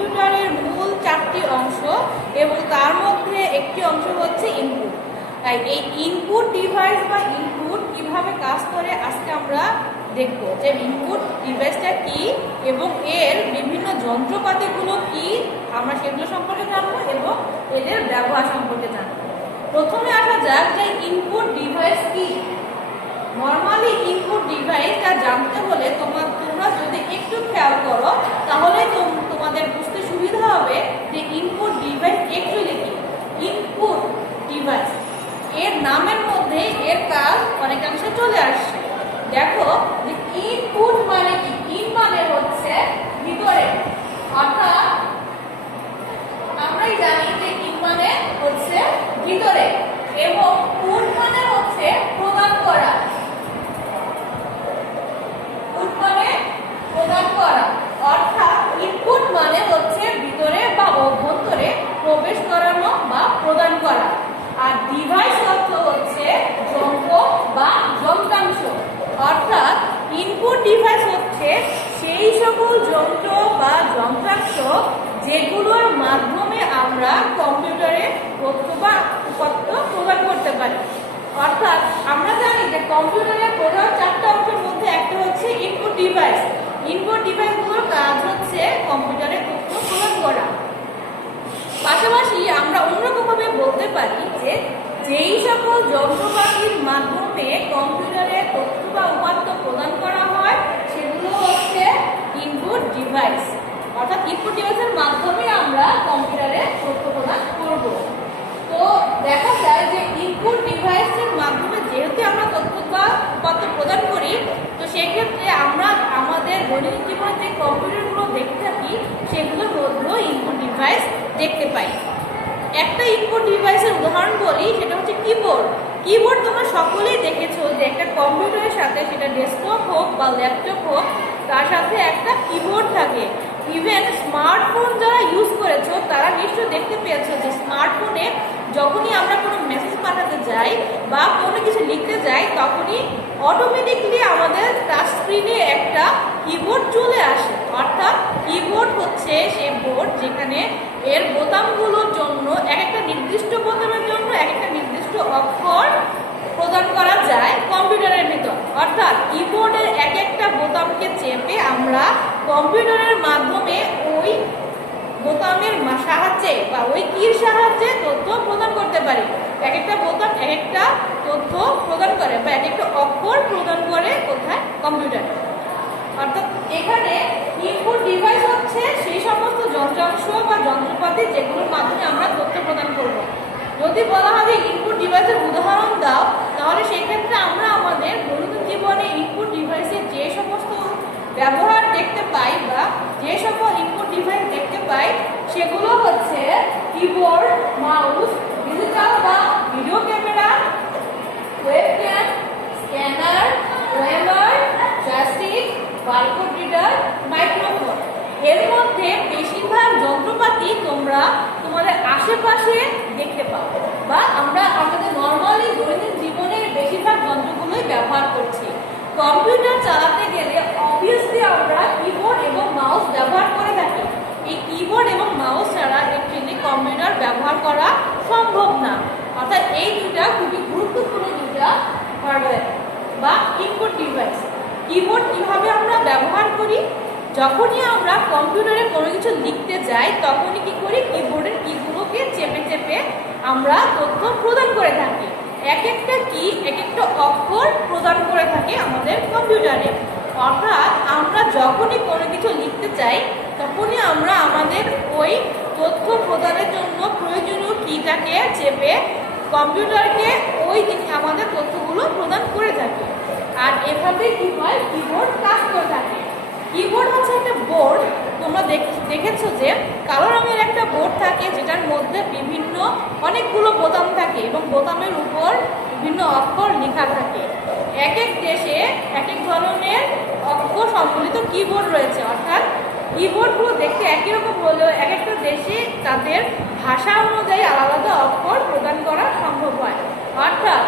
কম্পিউটারের মূল 4টি অংশ এবং তার মধ্যে একটি অংশ হচ্ছে ইনপুট। তাই এই ইনপুট ডিভাইস বা ইনপুট কিভাবে কাজ করে আজকে আমরা দেখব যে ইনপুট ডিভাইসটা কি এবং এর বিভিন্ন যন্ত্রপাতিগুলো কি আমরা সেগুলো সম্পর্কে জানবো এবং এদের ব্যবহার সম্পর্কে জানবো। প্রথমে আসা যাক যে ইনপুট ডিভাইস কি। নর্মালি ইনপুট ডিভাইসটা জানতে হলে তোমরা যদি একটু খেয়াল করো তাহলে তোমাদের বুঝতে সুবিধা হবে যে ইনপুট ডিভাইস অ্যাকচুয়ালি কি। ইনপুট ডিভাইস এর নামের মধ্যে এর কাজ অনেকাংশে চলে আসছে। দেখো যে ইনপুট মানে কি। ইন মানে হচ্ছে ভিতরে, অর্থাৎ আমরাই জানি যে ইন মানে হচ্ছে ভিতরে এবং পুট মানে হচ্ছে প্রদান করা। পুট মানে প্রদান করা, অর্থাৎ ইনপুট মানে হচ্ছে ভিতরে বা অভ্যন্তরে প্রবেশ করানো বা প্রদান করা। আর ডিভাইস অর্থ হচ্ছে যন্ত্র বা যন্ত্রাংশ, অর্থাৎ ইনপুট ডিভাইস হচ্ছে সেই সকল যন্ত্র বা যন্ত্রাংশ যেগুলোর মাধ্যমে আমরা কম্পিউটারে তথ্য বা উপাত্ত প্রদান করতে পারি। অর্থাৎ আমরা জানি যে কম্পিউটারের প্রধান 4টা অংশের মধ্যে একটা হচ্ছে ইনপুট ডিভাইস। ইনপুট ডিভাইসগুলোর কাজ হচ্ছে কম্পিউটারে তথ্য প্রদান করা। পাশাপাশি আমরা অন্যরকমভাবে বলতে পারি যে যেই সকল যন্ত্রপাতির মাধ্যমে কম্পিউটারে তথ্য বা উপাত্ত প্রদান করা হয় সেগুলো হচ্ছে ইনপুট ডিভাইস। অর্থাৎ ইনপুট ডিভাইসের মাধ্যমে আমরা কম্পিউটারে তথ্য প্রদান করব। তো দেখা যায় যে ইনপুট ডিভাইসের মাধ্যমে যেহেতু আমরা তথ্য বা উপাত্ত প্রদান করি, তো সেক্ষেত্রে আমরা আমাদের দৈনন্দিন জীবনে যে কম্পিউটারগুলো দেখতে থাকি সেগুলোর মধ্যেও ইনপুট ডিভাইস দেখতে পাই। একটা ইনপুট ডিভাইসের উদাহরণ বলি, সেটা হচ্ছে কিবোর্ড। কিবোর্ড তোমরা সকলেই দেখেছো যে একটা কম্পিউটারের সাথে, সেটা ডেস্কটপ হোক বা ল্যাপটপ হোক, তার সাথে একটা কিবোর্ড থাকে। ইভেন স্মার্টফোন যারা ইউজ করেছো তারা নিশ্চয়ই দেখতে পেয়েছো যে স্মার্টফোনে যখনই আমরা কোনো মেসেজ পাঠাতে যাই বা কোনো কিছু লিখতে যাই তখনই অটোমেটিকলি আমাদের টাচ স্ক্রিনে একটা কিবোর্ড চলে আসে। অর্থাৎ কিবোর্ড হচ্ছে সেই বোর্ড যেখানে এর বোতামগুলোর জন্য একটা নির্দিষ্ট বোতামের জন্য একটা নির্দিষ্ট অক্ষর প্রদান করা যায় কম্পিউটারের ভিতর। অর্থাৎ কিবোর্ডের একটা বোতামকে চেপে আমরা কম্পিউটারের মাধ্যমে ওই বোতামের সাহায্যে বা ওই কির সাহায্যে তথ্য প্রদান করতে পারি। একটা বোতাম একটা তথ্য প্রদান করে বা একটা অক্ষর প্রদান করে কোথায়, কম্পিউটারে। অর্থাৎ এখানে ইনপুট ডিভাইস হচ্ছে সেই সমস্ত যন্ত্রাংশ বা যন্ত্রপাতি যেগুলোর মাধ্যমে আমরা তথ্য প্রদান করব। যদি বলা হয় যে ইনপুট ডিভাইসের উদাহরণ দাও, তাহলে সেক্ষেত্রে আমরা আমাদের দৈনন্দিন জীবনে ইনপুট ডিভাইসের যে সমস্ত ব্যবহার দেখতে পাই বা যে সকল ইনপুট ডিভাইস দেখতে পাই সেগুলো হচ্ছে কিবোর্ড, মাউস, ডিজিটাল বা video camera, webcam, scanner, weber, joystick, barcode reader, microphone. এর মধ্যে বেশিরভাগ যন্ত্রপাতি তোমরা তোমাদের আশেপাশে দেখতে পাও বা আমরা আমাদের নর্মালি দৈনন্দিন জীবনের বেশিরভাগ যন্ত্রগুলোই ব্যবহার করছি। কম্পিউটার চালাতে গেলে অবভিয়াসলি আমরা কিবোর্ড এবং মাউস ব্যবহার করে থাকি। এই কিবোর্ড এবং মাউস ছাড়া অ্যাকচুয়ালি কম্পিউটার ব্যবহার করা সম্ভব না। অর্থাৎ এই দুটা খুবই গুরুত্বপূর্ণ দুটা হার্ডওয়্যার বা ইনপুট ডিভাইস। কিবোর্ড কিভাবে আমরা ব্যবহার করি, যখনই আমরা কম্পিউটারে কোনো কিছু লিখতে যাই তখনই কি করি, কিবোর্ডের কিগুলোকে চেপে চেপে আমরা তথ্য প্রদান করে থাকি। এক একটা কি এক একটা অক্ষর প্রদান করে থাকে আমাদের কম্পিউটারে। অর্থাৎ আমরা যখনই কোনো কিছু লিখতে চাই তখনই আমরা আমাদের ওই তথ্য প্রদানের জন্য প্রয়োজনীয় কিটাকে চেপে কম্পিউটারকে ওই আমাদের তথ্যগুলো প্রদান করে থাকি। আর এভাবে কি হয়, কিবোর্ড কাজ করে থাকে। কিবোর্ড হচ্ছে একটা বোর্ড, তোমরা দেখেছো যে কালো রঙের একটা বোর্ড থাকে যেটার মধ্যে বিভিন্ন অনেকগুলো বোতাম থাকে এবং বোতামের উপর বিভিন্ন অক্ষর লেখা থাকে। এক এক দেশে এক এক ধরনের অক্ষর সম্বলিত কিবোর্ড রয়েছে। অর্থাৎ কিবোর্ডগুলো দেখতে একই রকম হলেও এক একটা দেশে তাদের ভাষা অনুযায়ী আলাদা অক্ষর প্রদান করা সম্ভব হয়। অর্থাৎ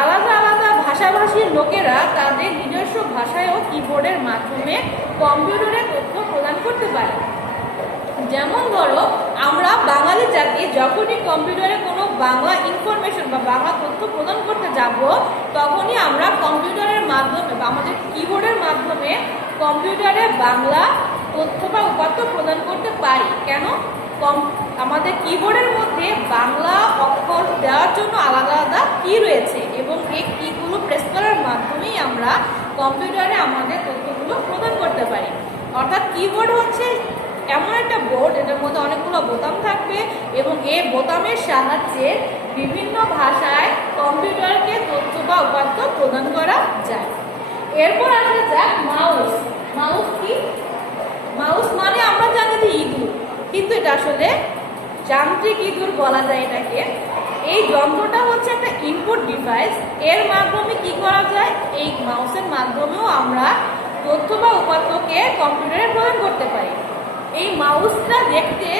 আলাদা আলাদা ভাষাভাষীর লোকেরা তাদের নিজস্ব ভাষায়ও কিবোর্ডের মাধ্যমে কম্পিউটারে তথ্য প্রদান করতে পারে। যেমন ধরো আমরা বাঙালি জাতি যখনই কম্পিউটারে কোনো বাংলা ইনফরমেশন বা বাংলা তথ্য প্রদান করতে যাব, তখনই আমরা কম্পিউটারের মাধ্যমে বা আমাদের কিবোর্ডের মাধ্যমে কম্পিউটারে বাংলা তথ্য বা উপাত্ত প্রদান করতে পারি। কেন? আমাদের কিবোর্ডের মধ্যে বাংলা অক্ষর দেওয়ার জন্য আলাদা আলাদা কি রয়েছে এবং এই কিগুলো প্রেস করার মাধ্যমেই আমরা কম্পিউটারে আমাদের তথ্যগুলো প্রদান করতে পারি। অর্থাৎ কিবোর্ড হচ্ছে এমন একটা বোর্ড, এটার মধ্যে অনেকগুলো বোতাম থাকবে এবং এই বোতামের সাহায্যে বিভিন্ন ভাষায় কম্পিউটারকে তথ্য বা উপাত্ত প্রদান করা যায়। এরপর আসা যাক মাউস। মাউস কি? মাউস মানে আমরা জানি যে ইঁদুর, কিন্তু এটা আসলে যান্ত্রিক ইঁদুর বলা যায় এটাকে। এই যন্ত্রটা হচ্ছে একটা ইনপুট ডিভাইস। এর মাধ্যমে কি করা যায়? এই মাউসের মাধ্যমেও আমরা তথ্য বা উপাত্তকে কম্পিউটারে প্রদান করতে পারি। এই মাউসটা দেখতে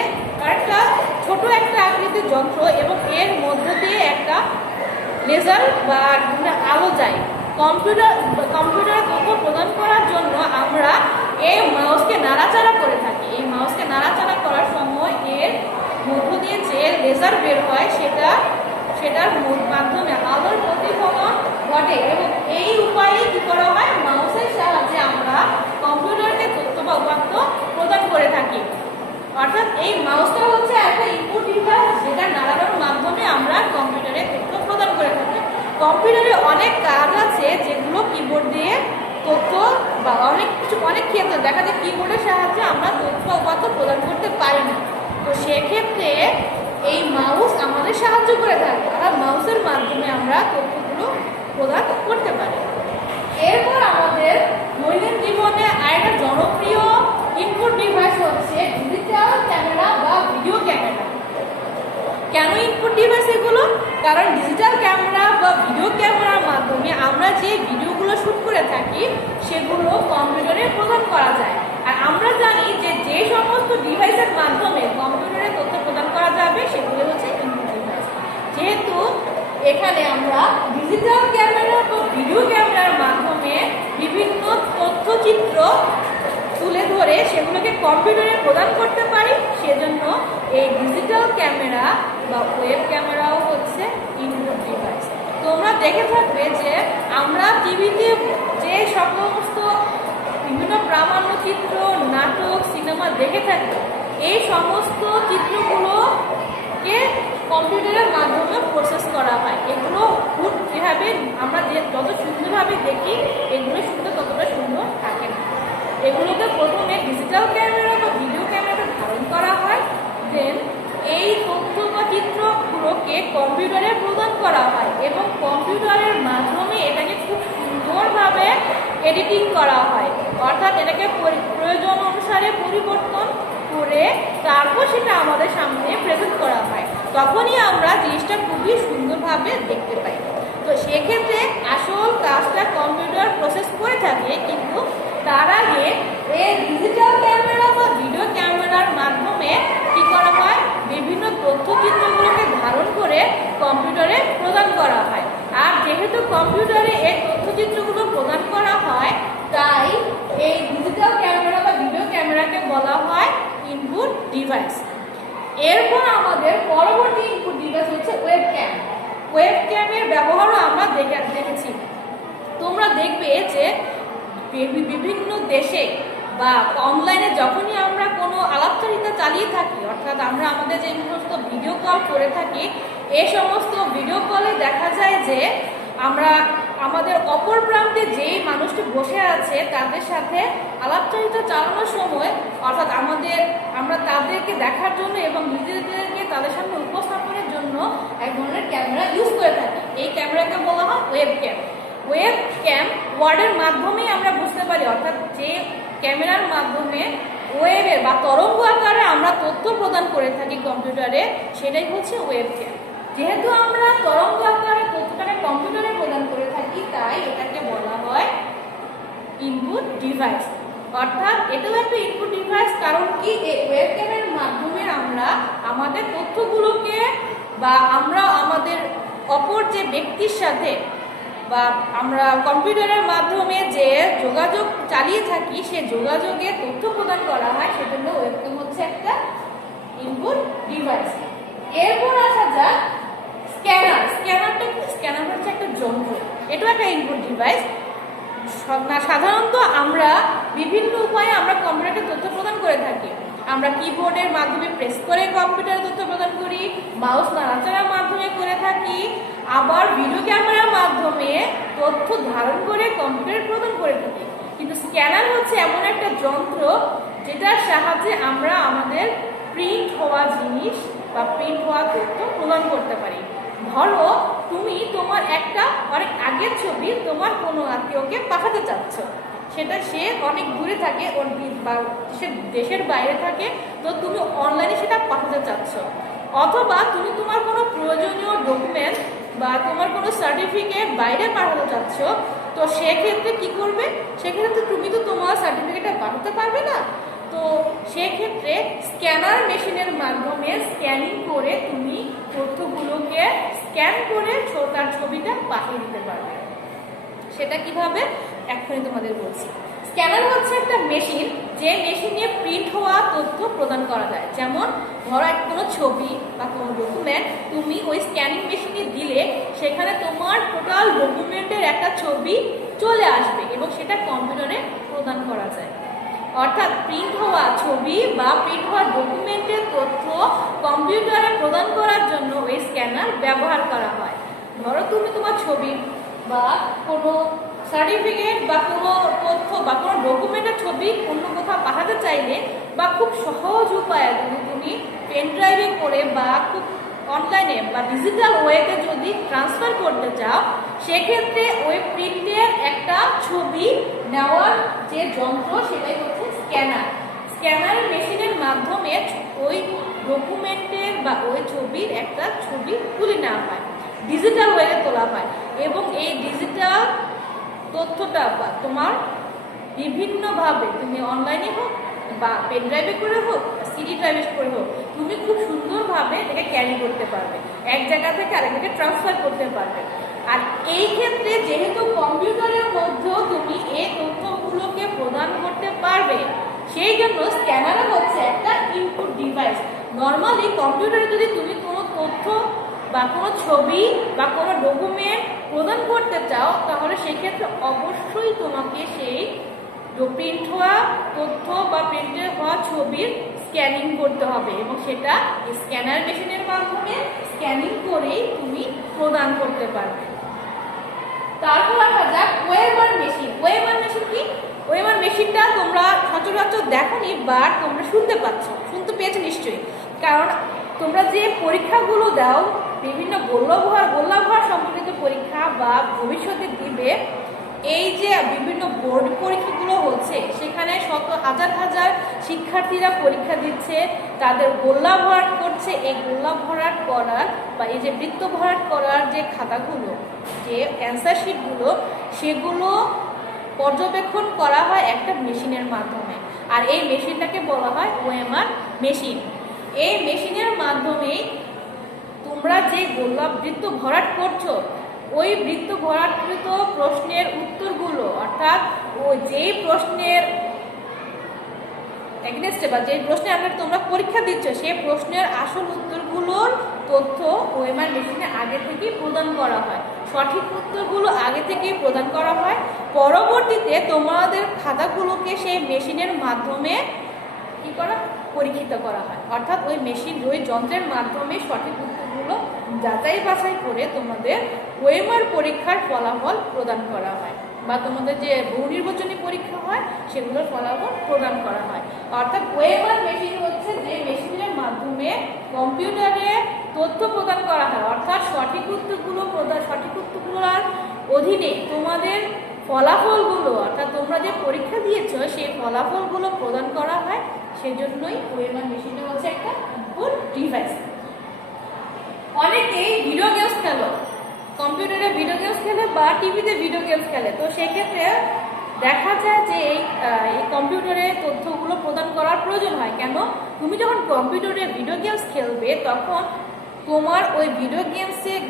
একটা ছোট একটা আকৃতির যন্ত্র এবং এর মধ্যে দিয়ে একটা লেজার বা আলো যায়। কম্পিউটারে তথ্য প্রদান করার জন্য আমরা এই মাউসকে নাড়াচাড়া করে থাকি। এই মাউসকে নাড়াচাড়া করার সময় এর মধ্য দিয়ে যে লেজার বের হয় সেটার মাধ্যমে আলোর প্রতিফলন ঘটে এবং এই উপায়ে কি করা হয়? মাউসের সাহায্যে আমরা কম্পিউটারকে তথ্য বা উপাত্ত প্রদান করে থাকি। অর্থাৎ এই মাউসটা হচ্ছে একটা ইনপুট ডিভাইস, যেটা নাড়ানোর মাধ্যমে আমরা কম্পিউটারে তথ্য প্রদান করে থাকি। কম্পিউটারে অনেক কাজ আছে যেগুলো কিবোর্ড দিয়ে তথ্য বা অনেক ক্ষেত্রে দেখা যায় কিবোর্ডের সাহায্যে আমরা তথ্য উপাত্ত প্রদান করতে পারি না। তো সেক্ষেত্রে এই মাউস আমাদের সাহায্য করে থাকে, আর মাউসের মাধ্যমে আমরা তথ্যগুলো প্রদান করতে পারি। এরপর আমাদের দৈনন্দিন জীবনে আরেকটা জনপ্রিয় ইনপুট ডিভাইস হচ্ছে ডিজিটাল ক্যামেরা বা ভিডিও ক্যামেরা। কেন ইনপুট ডিভাইস এগুলো? কারণ ডিজিটাল ক্যামেরা বা ভিডিও ক্যামেরার মাধ্যমে আমরা যে ভিডিওগুলো শুট করে থাকি সেগুলো কম্পিউটারে প্রদান করা যায়। আর আমরা জানি যে যে সমস্ত ডিভাইসের মাধ্যমে কম্পিউটারে তথ্য প্রদান করা যাবে সেগুলো হচ্ছে ইনপুট ডিভাইস। যেহেতু এখানে আমরা ডিজিটাল ক্যামেরা বা ভিডিও ক্যামেরার মাধ্যমে বিভিন্ন তথ্যচিত্র তুলে ধরে সেগুলোকে কম্পিউটারে প্রদান করতে পারি, সেজন্য এই ডিজিটাল ক্যামেরা বা ওয়েব ক্যামেরাও হচ্ছে ইনপুট ডিভাইস। তোমরা দেখে থাকবে যে আমরা টিভিতে যে সমস্ত বিভিন্ন প্রামাণ্য চিত্র, নাটক, সিনেমা দেখে থাকি, এই সমস্ত চিত্রগুলোকে কম্পিউটারের মাধ্যমে প্রসেস করা হয়। এগুলো যেভাবে আমরা যত সুন্দরভাবে দেখি, এগুলো সুন্দর ততটা সুন্দর থাকে না। এগুলোকে প্রথমে ডিজিটাল ক্যামেরা বা ভিডিও ক্যামেরা ধারণ করা হয়, দেন এই তথ্য বা চিত্রগুলোকে কম্পিউটারে প্রদান করা হয় এবং কম্পিউটারের মাধ্যমে এটাকে খুব সুন্দরভাবে এডিটিং করা হয়। অর্থাৎ এটাকে প্রয়োজন অনুসারে পরিবর্তন করে তারপর সেটা আমাদের সামনে প্রেজেন্ট করা হয়, তখনই আমরা জিনিসটা খুবই সুন্দরভাবে দেখতে পাই। তো সেক্ষেত্রে আসল কাজটা কম্পিউটার প্রসেস করে থাকে, কিন্তু তার আগে এই ডিজিটাল ক্যামেরা বা ভিডিও ক্যামেরার মাধ্যমে কি করা হয়? বিভিন্ন তথ্যচিত্রগুলোকে ধারণ করে কম্পিউটারে প্রদান করা হয়। আর যেহেতু কম্পিউটারে এই তথ্যচিত্রগুলো প্রদান করা হয়, তাই এই ডিজিটাল ক্যামেরা বা ভিডিও ক্যামেরাকে বলা হয় ইনপুট ডিভাইস। এরপর আমাদের পরবর্তী ইনপুট ডিভাইস হচ্ছে ওয়েবক্যাম। ওয়েবক্যামের ব্যবহারও আমরা দেখেছি। তোমরা দেখবে যে বিভিন্ন দেশে বা অনলাইনে যখনই আমরা কোনো আলাপচারিতা চালিয়ে থাকি, অর্থাৎ আমরা আমাদের যে সমস্ত ভিডিও কল করে থাকি, এই সমস্ত ভিডিও কলে দেখা যায় যে আমরা আমাদের অপর প্রান্তে যেই মানুষটি বসে আছে তাদের সাথে আলাপচারিতা চালানোর সময়, অর্থাৎ আমরা তাদেরকে দেখার জন্য এবং নিজেদেরকে তাদের সামনে উপস্থাপনের জন্য এক ধরনের ক্যামেরা ইউজ করে থাকি। এই ক্যামেরাকে বলা হয় ওয়েবক্যাম। ওয়েবক্যাম ওয়ার্ডের মাধ্যমেই আমরা বুঝতে পারি, অর্থাৎ যে ক্যামেরার মাধ্যমে ওয়েবে বা তরঙ্গ আকারে আমরা তথ্য প্রদান করে থাকি কম্পিউটারে, সেটাই হচ্ছে ওয়েবক্যাম। যেহেতু আমরা তরঙ্গ আকারে তথ্যটাকে কম্পিউটারে প্রদান করে থাকি, তাই এটাকে বলা হয় ইনপুট ডিভাইস। অর্থাৎ এটাও একটা ইনপুট ডিভাইস, কারণ কি এই ওয়েবক্যামের মাধ্যমে আমরা আমাদের তথ্যগুলোকে বা আমরা আমাদের অপর যে ব্যক্তির সাথে বা আমরা কম্পিউটারের মাধ্যমে যে যোগাযোগ চালিয়ে থাকি, সে যোগাযোগে তথ্য প্রদান করা হয়, সেজন্য ওয়েবক্যাম হচ্ছে একটা একটা ইনপুট ডিভাইস। সাধারণত আমরা বিভিন্ন উপায়ে আমরা কম্পিউটারকে তথ্য প্রদান করে থাকি। আমরা কিবোর্ডের মাধ্যমে প্রেস করে কম্পিউটারে তথ্য প্রদান করি, মাউস নাড়াচাড়ার মাধ্যমে করে থাকি, আবার ভিডিও ক্যামেরার মাধ্যমে তথ্য ধারণ করে কম্পিউটার প্রদান করে থাকি। কিন্তু স্ক্যানার হচ্ছে এমন একটা যন্ত্র যেটার সাহায্যে আমরা আমাদের প্রিন্ট হওয়া জিনিস বা প্রিন্ট হওয়া তথ্য প্রদান করতে পারি। ধরো তুমি তোমার একটা অনেক আগের ছবি তোমার কোনো আত্মীয়কে পাঠাতে চাচ্ছ, সেটা সে অনেক দূরে থাকে, ওর সে দেশের বাইরে থাকে, তো তুমি অনলাইনে সেটা পাঠাতে চাচ্ছ। অথবা তুমি তোমার কোনো প্রয়োজনীয় ডকুমেন্ট বা তোমার কোনো সার্টিফিকেট বাইরে পাঠাতে চাচ্ছ, তো সেক্ষেত্রে কি করবে? সেক্ষেত্রে তুমি তো তোমার সার্টিফিকেটটা পাঠাতে পারবে না। তো সেক্ষেত্রে স্ক্যানার মেশিনের মাধ্যমে স্ক্যানিং করে তুমি তথ্যগুলোকে স্ক্যান করে তার ছবিটা পাঠিয়ে দিতে পারবে। সেটা কিভাবে এখনই তোমাদের বলছি। স্ক্যানার হচ্ছে একটা মেশিন, যে মেশিনে প্রিন্ট হওয়া তথ্য প্রদান করা যায়। যেমন ধরো কোনো ছবি বা কোনো ডকুমেন্ট তুমি ওই স্ক্যানিং মেশিনে দিলে সেখানে তোমার টোটাল ডকুমেন্টের একটা ছবি চলে আসবে এবং সেটা কম্পিউটারে প্রদান করা যায়। অর্থাৎ প্রিন্ট হওয়া ছবি বা প্রিন্ট হওয়া ডকুমেন্টের তথ্য কম্পিউটারে প্রদান করার জন্য ওই স্ক্যানার ব্যবহার করা হয়। ধরো তুমি তোমার ছবি বা কোনো সার্টিফিকেট বা কোনো তথ্য বা কোনো ডকুমেন্টের ছবি অন্য কোথাও পাঠাতে চাইলে বা খুব সহজ উপায়ে যদি তুমি পেন ড্রাইভে করে বা খুব অনলাইনে বা ডিজিটাল ওয়েতে যদি ট্রান্সফার করতে চাও, সেক্ষেত্রে ওই প্রিন্টের একটা ছবি নেওয়ার যে যন্ত্র সেটাই হচ্ছে স্ক্যানার। স্ক্যানার মেশিনের মাধ্যমে ওই ডকুমেন্টের বা ওই ছবির একটা ছবি তুলে নেওয়া হয়, ডিজিটাল ওয়েতে তোলা হয় এবং এই ডিজিটাল তথ্যটা বা তোমার বিভিন্নভাবে তুমি অনলাইনে হোক বা পেন ড্রাইভে করে হোক, সিডি ড্রাইভে করে হোক, তুমি খুব সুন্দরভাবে এটাকে ক্যারি করতে পারবে, এক জায়গা থেকে আরেক জায়গায় ট্রান্সফার করতে পারবে। আর এই ক্ষেত্রে যেহেতু কম্পিউটারের মধ্যেও তুমি এই তথ্যগুলোকে প্রদান করতে পারবে, সেই জন্য স্ক্যানার হচ্ছে একটা ইনপুট ডিভাইস। নর্মালি কম্পিউটারে যদি তুমি কোনো তথ্য বা কোনো ছবি বা কোনো ডকুমেন্ট প্রদান করতে চাও, তাহলে সেক্ষেত্রে অবশ্যই তোমাকে সেই প্রিন্ট হওয়া তথ্য বা প্রিন্টে হওয়া ছবির স্ক্যানিং করতে হবে এবং সেটা স্ক্যানার মেশিনের মাধ্যমে স্ক্যানিং করেই তুমি প্রদান করতে পারবে। তারপর আসা যাক ওয়েমার মেশিন। ওয়েমার মেশিন কি? ওয়েমার মেশিনটা তোমরা সচরাচর দেখোনি, বাট তোমরা শুনতে পেয়েছো নিশ্চয়ই, কারণ তোমরা যে পরীক্ষাগুলো দাও, বিভিন্ন গোল্লাভার সম্পর্কিত পরীক্ষা বা ভবিষ্যতে দিবে, এই যে বিভিন্ন বোর্ড পরীক্ষাগুলো হচ্ছে, সেখানে হাজার হাজার শিক্ষার্থীরা পরীক্ষা দিচ্ছে, তাদের গোল্লা ভরাট করছে। এই গোল্লা ভরাট করার বা এই যে বৃত্ত ভরাট করার যে খাতাগুলো, যে অ্যান্সার শিটগুলো, সেগুলো পর্যবেক্ষণ করা হয় একটা মেশিনের মাধ্যমে। আর এই মেশিনটাকে বলা হয় ওএমআর মেশিন। এই মেশিনের মাধ্যমেই তোমরা যে বৃত্ত ভরাট করছো, ওই বৃত্ত ভরাটকৃত প্রশ্নের উত্তরগুলো, অর্থাৎ ওই যেই প্রশ্নের এগেনস্টে বা যে প্রশ্নে তোমরা পরীক্ষা দিচ্ছ, সেই প্রশ্নের আসল উত্তরগুলোর তথ্য ওএমআর মেশিনে আগে থেকেই প্রদান করা হয়। সঠিক উত্তরগুলো আগে থেকেই প্রদান করা হয়। পরবর্তীতে তোমাদের খাতাগুলোকে সেই মেশিনের মাধ্যমে কি করা পরীক্ষিত করা হয়, অর্থাৎ ওই যন্ত্রের মাধ্যমে সঠিক উত্তরগুলো যাচাই বাছাই করে তোমাদের ওএমআর পরীক্ষার ফলাফল প্রদান করা হয় বা তোমাদের যে বহু নির্বাচনী পরীক্ষা হয় সেগুলোর ফলাফল প্রদান করা হয়। অর্থাৎ ওএমআর মেশিন হচ্ছে যে মেশিনের মাধ্যমে কম্পিউটারে তথ্য প্রদান করা হয়, অর্থাৎ সঠিক উত্তরগুলোর অধীনে তোমাদের ফলাফলগুলো, অর্থাৎ তোমরা যে পরীক্ষা দিয়েছো সেই ফলাফলগুলো প্রদান করা হয়। সেজন্যই ওএমআর মেশিনটা হচ্ছে একটা ইনপুট ডিভাইস। অনেকেই ভিডিও গেমস খেলো, কম্পিউটারে ভিডিও গেমস খেলে বা টিভিতে ভিডিও গেমস খেলে, তো সেক্ষেত্রে দেখা যায় যে এই কম্পিউটারে তথ্যগুলো প্রদান করার প্রয়োজন হয়। কেন? তুমি যখন কম্পিউটারে ভিডিও গেমস খেলবে, তখন তোমার ওই ভিডিও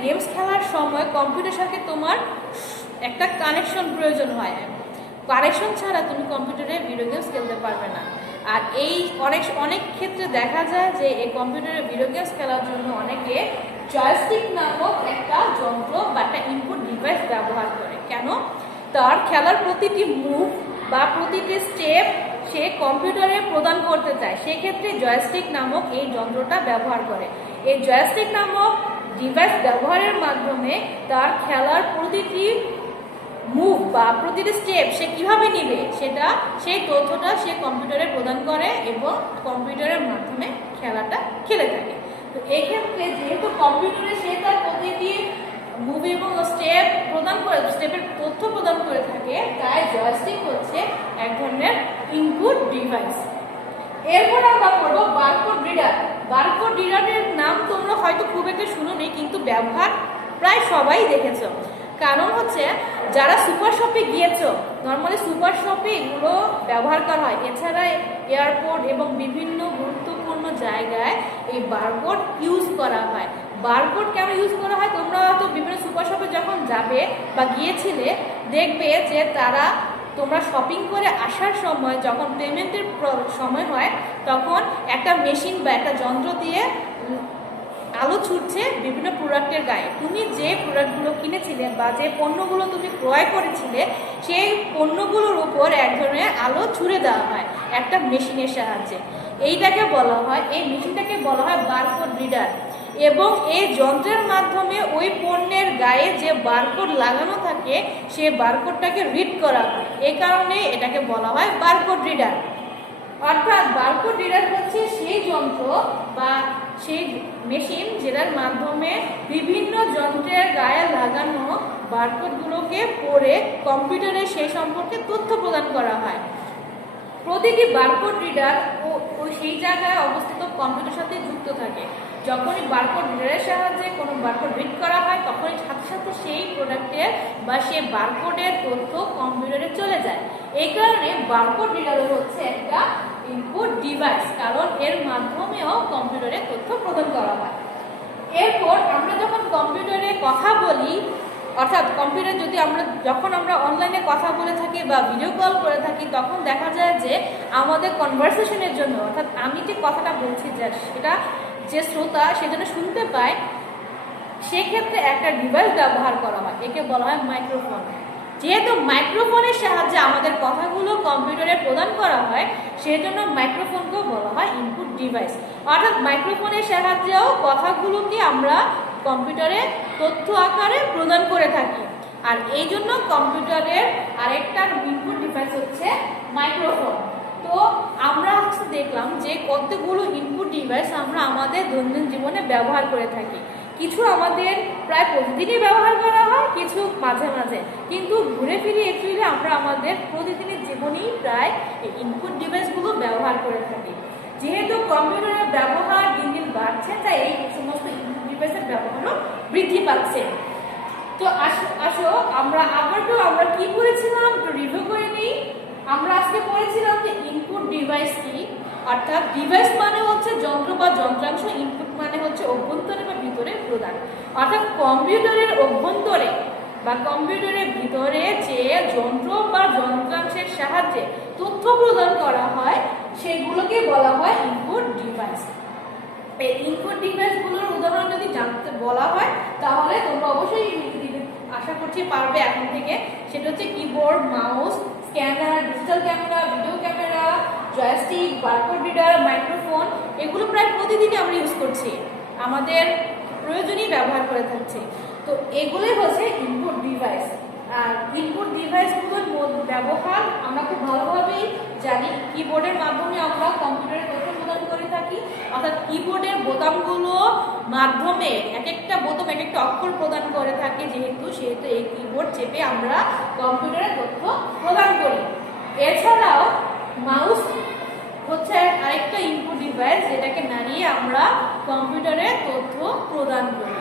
গেমস খেলার সময় কম্পিউটারের সাথে তোমার একটা কানেকশন প্রয়োজন হয়। কানেকশন ছাড়া তুমি কম্পিউটারে ভিডিও গেমস খেলতে পারবে না। আর এই অনেক অনেক ক্ষেত্রে দেখা যায় যে এই কম্পিউটারে ভিডিও গেমস খেলার জন্য অনেকে জয়স্টিক নামক একটা যন্ত্র বা একটা ইনপুট ডিভাইস ব্যবহার করে। কেন? তার খেলার প্রতিটি মুভ বা প্রতিটি স্টেপ সে কম্পিউটারে প্রদান করতে চায়, সেক্ষেত্রে জয়স্টিক নামক এই যন্ত্রটা ব্যবহার করে। এই জয়স্টিক নামক ডিভাইস ব্যবহারের মাধ্যমে তার খেলার প্রতিটি মুভ বা প্রতিটি স্টেপ সে কিভাবে নিবে সেই তথ্যটা সে কম্পিউটারে প্রদান করে এবং কম্পিউটারের মাধ্যমে খেলাটা খেলে থাকে। তো এক্ষেত্রে যেহেতু কম্পিউটারে সে তার প্রতিটি মুভ এবং স্টেপ প্রদান করে, স্টেপের তথ্য প্রদান করে থাকে, তাই জয়স্টিক হচ্ছে এক ধরনের ইনপুট ডিভাইস। এরপর আমরা পড়বো বারকোড রিডার। বারকোড রিডারের নাম তোমরা হয়তো খুব একটা শুনোনি, কিন্তু ব্যবহার প্রায় সবাই দেখেছো। কারণ হচ্ছে যারা সুপার শপে গিয়েছো, নর্মালি সুপার শপে এগুলো ব্যবহার করা হয়। এছাড়া এয়ারপোর্ট এবং বিভিন্ন গুরুত্বপূর্ণ জায়গায় এই বারকোড ইউজ করা হয়। বারকোড কেন ইউজ করা হয়? তোমরা হয়তো বিভিন্ন সুপার শপে যখন যাবে বা গিয়েছিলে, দেখবে যে তোমরা শপিং করে আসার সময় যখন পেমেন্টের সময় হয়, তখন একটা মেশিন বা একটা যন্ত্র দিয়ে আলো ছুটছে বিভিন্ন প্রোডাক্টের গায়ে। তুমি যে প্রোডাক্টগুলো কিনেছিলে বা যে পণ্যগুলো তুমি ক্রয় করেছিলে, সেই পণ্যগুলোর উপর এক ধরনের আলো ছুড়ে দেওয়া হয় একটা মেশিনের সাহায্যে। এই মেশিনটাকে বলা হয় বারকোড রিডার। এবং এই যন্ত্রের মাধ্যমে ওই পণ্যের গায়ে যে বারকোড লাগানো থাকে, সেই বারকোডটাকে রিড করা হয়। এই কারণে এটাকে বলা হয় বারকোড রিডার। অর্থাৎ বারকোড রিডার হচ্ছে সেই যন্ত্র বা সেই মেশিন যেটার মাধ্যমে বিভিন্ন যন্ত্রের গায়ে লাগানো বারকোডগুলোকে পড়ে কম্পিউটারে সেই সম্পর্কে তথ্য প্রদান করা হয়। প্রতিটি বারকোড রিডার সেই জায়গায় অবস্থিত কম্পিউটারের সাথে যুক্ত থাকে। যখনই বারকোড রিডারের সাহায্যে কোনো বারকোড রিড করা হয়, তখনই সাথে সাথে সেই প্রোডাক্টের বা সেই বারকোডের তথ্য কম্পিউটারে চলে যায়। এই কারণে বারকোড রিডার হচ্ছে একটা ইনপুট ডিভাইস, কারণ এর মাধ্যমেও কম্পিউটারে তথ্য প্রদান করা হয়। এরপর আমরা যখন কম্পিউটারে কথা বলি, অর্থাৎ কম্পিউটার যখন আমরা অনলাইনে কথা বলে থাকি বা ভিডিও কল করে থাকি, তখন দেখা যায় যে আমাদের কনভারসেশনের জন্য, অর্থাৎ আমি যে কথাটা বলছি সেটা যে শ্রোতা সেজন্য শুনতে পায়, সেক্ষেত্রে একটা ডিভাইস ব্যবহার করা হয়, একে বলা হয় মাইক্রোফোন। যেহেতু মাইক্রোফোনের সাহায্যে আমাদের কথাগুলো কম্পিউটারে প্রদান করা হয়, সেজন্য মাইক্রোফোনকেও বলা হয় ইনপুট ডিভাইস। অর্থাৎ মাইক্রোফোনের সাহায্যেও কথাগুলোকে আমরা কম্পিউটারে তথ্য আকারে প্রদান করে থাকি। আর এই জন্য কম্পিউটারের আরেকটা ইনপুট ডিভাইস হচ্ছে মাইক্রোফোন। তো আমরা দেখলাম যে কতগুলো ইনপুট ডিভাইস আমরা আমাদের দৈনন্দিন জীবনে ব্যবহার করে থাকি। কিছু আমাদের প্রায় প্রতিদিনই ব্যবহার করা হয়, কিছু মাঝে মাঝে, কিন্তু ঘুরে ফিরে অ্যাকচুয়ালি আমরা আমাদের প্রতিদিনের জীবনেই প্রায় এই ইনপুট ডিভাইসগুলো ব্যবহার করে থাকি। যেহেতু কম্পিউটারের ব্যবহার দিন দিন বাড়ছে, তাই এই সমস্ত ইনপুট ডিভাইসের ব্যবহারও বৃদ্ধি পাচ্ছে। তো আসো আমরা কি করেছিলাম একটু রিভিউ করে নিই। আমরা আজকে পড়েছিলাম যে ইনপুট ডিভাইস কি, অর্থাৎ ডিভাইস মানে হচ্ছে যন্ত্র বা যন্ত্রাংশ, ইনপুট মানে হচ্ছে অভ্যন্তরে বা ভিতরে প্রদান। অর্থাৎ কম্পিউটারের অভ্যন্তরে বা কম্পিউটারের ভিতরে যে যন্ত্র বা যন্ত্রাংশের সাহায্যে তথ্য প্রদান করা হয়, সেগুলোকে বলা হয় ইনপুট ডিভাইস। এই ইনপুট ডিভাইসগুলোর উদাহরণ যদি জানতে বলা হয়, তাহলে তোমরা অবশ্যই আশা করছি পারবে এখন থেকে। সেটা হচ্ছে keyboard, mouse, scanner, digital camera, video camera, joystick, barcode reader, microphone, এগুলো প্রায় প্রতিদিনই আমরা ইউজ করছি, আমাদের প্রয়োজনেই ব্যবহার করে থাকছি। তো এগুলোই হচ্ছে ইনপুট ডিভাইস। আর ইনপুট ডিভাইসগুলোর ব্যবহার আমরা খুব ভালোভাবেই জানি। কিবোর্ডের মাধ্যমে আমরা কম্পিউটারে তথ্য প্রদান করে থাকি, অর্থাৎ কিবোর্ডের বোতামগুলো মাধ্যমে এক একটা বোতাম এক একটা অক্ষর প্রদান করে থাকে, যেহেতু এই কিবোর্ড চেপে আমরা কম্পিউটারে তথ্য প্রদান করি। এছাড়াও মাউস হচ্ছে আরেকটা ইনপুট ডিভাইস, যেটাকে নাড়িয়ে আমরা কম্পিউটারে তথ্য প্রদান করি।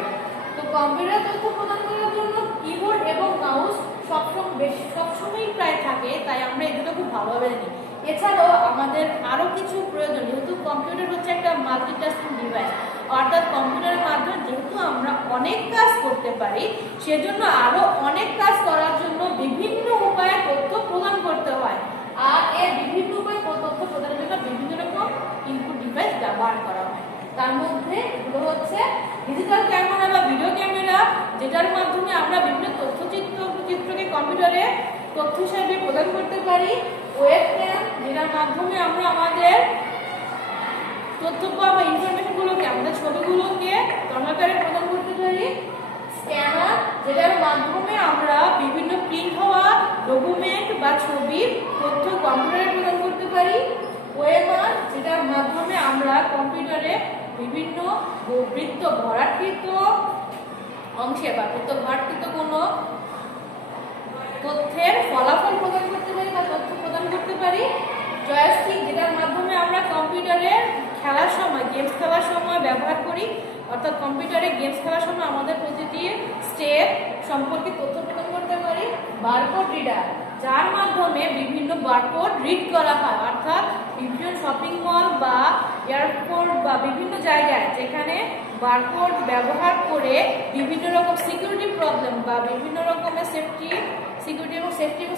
তো কম্পিউটারে তথ্য প্রদান করার জন্য কিবোর্ড এবং মাউস সবসময়ই প্রায় থাকে, তাই আমরা এগুলো খুব ভালোভাবে জানি। এছাড়াও আমাদের আরও কিছু প্রয়োজন, যেহেতু কম্পিউটার হচ্ছে একটা মাল্টিটাস্কিং ডিভাইস, অর্থাৎ কম্পিউটারের মাধ্যমে যেহেতু আমরা অনেক কাজ করতে পারি, সেজন্য আরও অনেক কাজ করার জন্য বিভিন্ন উপায়ে তথ্য প্রদান করতে হয়। আর এর বিভিন্ন উপায়ে তথ্য প্রদানের জন্য বিভিন্ন রকম ইনপুট ডিভাইস ব্যবহার করা হয়। তার মধ্যে এগুলো হচ্ছে ডিজিটাল ক্যামেরা বা ভিডিও ক্যামেরা, যেটার মাধ্যমে আমরা বিভিন্ন তথ্যচিত্রকে কম্পিউটারে তথ্য হিসেবে প্রদান করতে পারি। ওয়েবক্যাম, যেটার মাধ্যমে আমরা আমাদের তথ্য বা ইনফরমেশনগুলোকে, আমাদের ছবিগুলোকে তরঙ্গাকারে প্রদান করতে পারি। স্ক্যানার, যেটার মাধ্যমে আমরা বিভিন্ন প্রিন্ট হওয়া ডকুমেন্ট বা ছবির তথ্য কম্পিউটারে প্রদান করতে পারি। ওএমআর, যেটার মাধ্যমে আমরা কম্পিউটারে বিভিন্ন বৃত্ত ভরাটকৃত অংশে বা বৃত্ত ভরাটকৃত কোনো তথ্যের ফলাফল প্রদান করতে পারি বা তথ্য প্রদান করতে পারি। জয়স্টিক, যেটার মাধ্যমে আমরা কম্পিউটারে খেলার সময়, গেমস খেলার সময় ব্যবহার করি, অর্থাৎ কম্পিউটারে গেমস খেলার সময় আমাদের প্রতিটি স্টেপ সম্পর্কে তথ্য প্রদান করতে পারি। বারকোড রিডার, যার মাধ্যমে বিভিন্ন বারকোড রিড করা হয়, অর্থাৎ বিভিন্ন শপিং মল বা এয়ারপোর্ট বা বিভিন্ন জায়গায় যেখানে বারকোড ব্যবহার করে বিভিন্ন রকম সিকিউরিটি প্রবলেম বা বিভিন্ন রকমের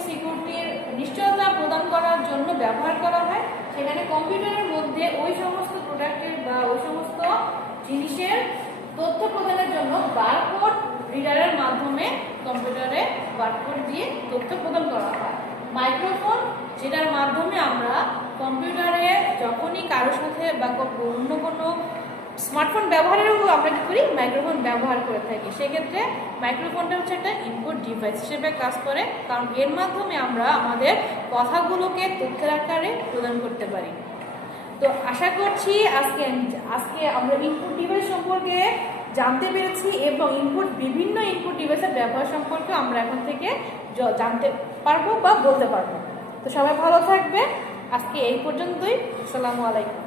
সিকিউরিটির নিশ্চয়তা প্রদান করার জন্য ব্যবহার করা হয়, সেখানে কম্পিউটারের মধ্যে ওই সমস্ত প্রোডাক্টের বা ওই সমস্ত জিনিসের তথ্য প্রদানের জন্য বারকোড রিডারের মাধ্যমে কম্পিউটারে বারকোড দিয়ে তথ্য প্রদান করা হয়। মাইক্রোফোন, যেটার মাধ্যমে আমরা কম্পিউটারে যখনই কারোর সাথে বা অন্য কোনো স্মার্টফোন ব্যবহারেরও আমরা কি করি, মাইক্রোফোন ব্যবহার করে থাকি। সেক্ষেত্রে মাইক্রোফোনটা হচ্ছে একটা ইনপুট ডিভাইস হিসেবে কাজ করে, কারণ এর মাধ্যমে আমরা আমাদের কথাগুলোকে তথ্যের আকারে প্রদান করতে পারি। তো আশা করছি আজকে আমরা ইনপুট ডিভাইস সম্পর্কে জানতে পেরেছি এবং বিভিন্ন ইনপুট ডিভাইসের ব্যবহার সম্পর্কে আমরা এখন থেকে জানতে পারবো বা বলতে পারবো। তো সবাই ভালো থাকবে, আজকে এই পর্যন্তই। আসসালামু আলাইকুম।